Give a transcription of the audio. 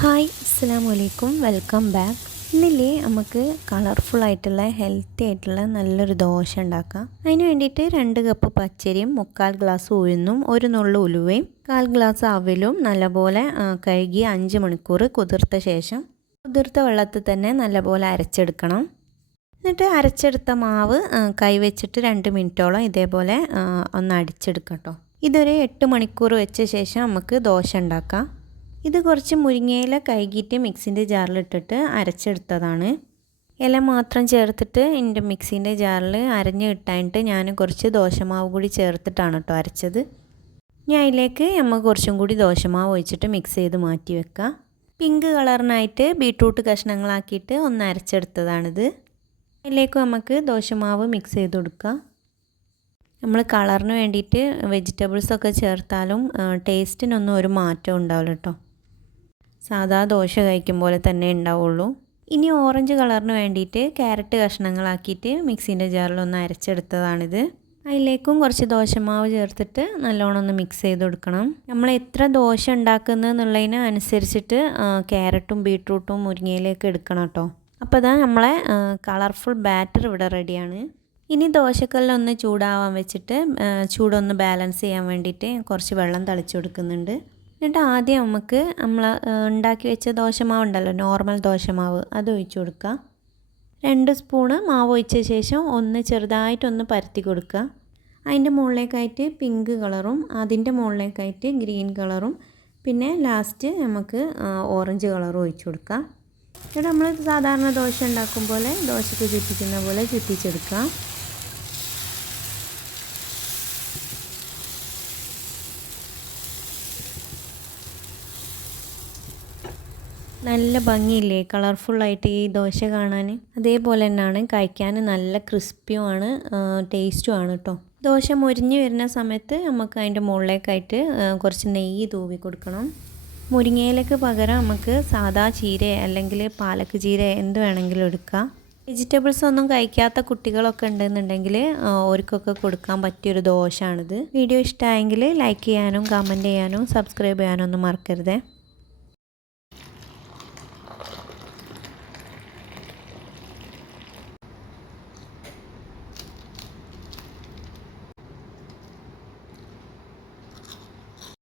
Hi അസ്സലാമു അലൈക്കും welcome back. ഇന്നില്ലേ നമുക്ക് കളർഫുൾ ആയിട്ടുള്ള ഹെൽത്തി ആയിട്ടുള്ള നല്ലൊരു ദോശ ഉണ്ടാക്കാം. അതിന് വേണ്ടിയിട്ട് 2 കപ്പ് പച്ചരിയും 3/4 ഗ്ലാസ് ഉഴുന്നും 1 നുള്ളു ഉലുവയും 1/4 ഗ്ലാസ് അവിലും നല്ലപോലെ കഴുകി 5 മണിക്കൂർ കുതിർത്ത ശേഷം കുതിർത്ത വെള്ളത്തിൽ തന്നെ നല്ലപോലെ അരച്ചെടുക്കണം. എന്നിട്ട് അരച്ചെടുത്ത മാവ് കൈവച്ചിട്ട് 2 മിനിറ്റോളം ഇതേപോലെ ഒന്ന് അടിച്ചെടുക്കാം കേട്ടോ. ഇതൊരു 8 മണിക്കൂർ വെച്ച ശേഷം നമുക്ക് ദോശ ഉണ്ടാക്കാം. ഇത് കുറച്ച് മുരിങ്ങയില കഴുകിയിട്ട് മിക്സിൻ്റെ ജാറിലിട്ടിട്ട് അരച്ചെടുത്തതാണ്. ഇല മാത്രം ചേർത്തിട്ട് എൻ്റെ മിക്സിൻ്റെ ജാറിൽ അരഞ്ഞ് കിട്ടാനായിട്ട് ഞാൻ കുറച്ച് ദോശമാവ് കൂടി ചേർത്തിട്ടാണ് കേട്ടോ അരച്ചത്. ഞാൻ അതിലേക്ക് നമുക്ക് കുറച്ചും കൂടി ദോശമാവ് ഒഴിച്ചിട്ട് മിക്സ് ചെയ്ത് മാറ്റി വെക്കാം. പിങ്ക് കളറിനായിട്ട് ബീട്രൂട്ട് കഷ്ണങ്ങളാക്കിയിട്ട് ഒന്ന് അരച്ചെടുത്തതാണിത്. അതിലേക്ക് നമുക്ക് ദോശമാവ് മിക്സ് ചെയ്ത് കൊടുക്കാം. നമ്മൾ കളറിന് വേണ്ടിയിട്ട് വെജിറ്റബിൾസൊക്കെ ചേർത്താലും ടേസ്റ്റിനൊന്നും ഒരു മാറ്റം ഉണ്ടാവില്ല കേട്ടോ. സാധാ ദോശ കഴിക്കും പോലെ തന്നെ ഉണ്ടാവുള്ളൂ. ഇനി ഓറഞ്ച് കളറിന് വേണ്ടിയിട്ട് ക്യാരറ്റ് കഷ്ണങ്ങളാക്കിയിട്ട് മിക്സിൻ്റെ ജാറിലൊന്ന് അരച്ചെടുത്തതാണിത്. അതിലേക്കും കുറച്ച് ദോശമാവ് ചേർത്തിട്ട് നല്ലോണം ഒന്ന് മിക്സ് ചെയ്ത് കൊടുക്കണം. നമ്മൾ എത്ര ദോശ ഉണ്ടാക്കുന്നതെന്നുള്ളതിന് അനുസരിച്ചിട്ട് ക്യാരറ്റും ബീട്രൂട്ടും മുരിങ്ങയിലേക്ക് എടുക്കണം കേട്ടോ. അപ്പോൾ അതാ നമ്മളെ കളർഫുൾ ബാറ്റർ ഇവിടെ റെഡിയാണ്. ഇനി ദോശക്കല്ലൊന്ന് ചൂടാവാൻ വെച്ചിട്ട് ചൂടൊന്ന് ബാലൻസ് ചെയ്യാൻ വേണ്ടിയിട്ട് കുറച്ച് വെള്ളം തളിച്ചു കൊടുക്കുന്നുണ്ട്. എന്നിട്ട് ആദ്യം നമുക്ക് നമ്മൾ ഉണ്ടാക്കി വെച്ച ദോശമാവ് ഉണ്ടല്ലോ, നോർമൽ ദോശമാവ്, അത് ഒഴിച്ചു കൊടുക്കുക. 2 സ്പൂണ് മാവ് ഒഴിച്ച ശേഷം ഒന്ന് ചെറുതായിട്ടൊന്ന് പരത്തി കൊടുക്കുക. അതിൻ്റെ മുകളിലേക്കായിട്ട് പിങ്ക് കളറും അതിൻ്റെ മുകളിലേക്കായിട്ട് ഗ്രീൻ കളറും പിന്നെ ലാസ്റ്റ് നമുക്ക് ഓറഞ്ച് കളറും ഒഴിച്ചു കൊടുക്കുക. എന്നിട്ട് നമ്മൾ സാധാരണ ദോശ ഉണ്ടാക്കും പോലെ ദോശക്ക് ചുറ്റിക്കുന്ന പോലെ ചുറ്റിച്ചെടുക്കുക. നല്ല ഭംഗിയില്ലേ കളർഫുള്ളായിട്ട് ഈ ദോശ കാണാൻ. അതേപോലെ തന്നെയാണ് കഴിക്കാൻ നല്ല ക്രിസ്പിയുമാണ് ടേസ്റ്റുമാണ് കേട്ടോ. ദോശ മൊരിഞ്ഞ് വരുന്ന സമയത്ത് നമുക്ക് അതിൻ്റെ മുകളിലേക്കായിട്ട് കുറച്ച് നെയ്യ് തൂവി കൊടുക്കണം. മുരിങ്ങയിലേക്ക് പകരം നമുക്ക് സാദാ ചീര അല്ലെങ്കിൽ പാലക്ക് ചീര എന്ത് വേണമെങ്കിലും എടുക്കാം. വെജിറ്റബിൾസ് ഒന്നും കഴിക്കാത്ത കുട്ടികളൊക്കെ ഉണ്ടെന്നുണ്ടെങ്കിൽ അവർക്കൊക്കെ കൊടുക്കാൻ പറ്റിയൊരു ദോശയാണിത്. വീഡിയോ ഇഷ്ടമായെങ്കിൽ ലൈക്ക് ചെയ്യാനും കമൻറ്റ് ചെയ്യാനും സബ്സ്ക്രൈബ് ചെയ്യാനും ഒന്നും മറക്കരുതേ.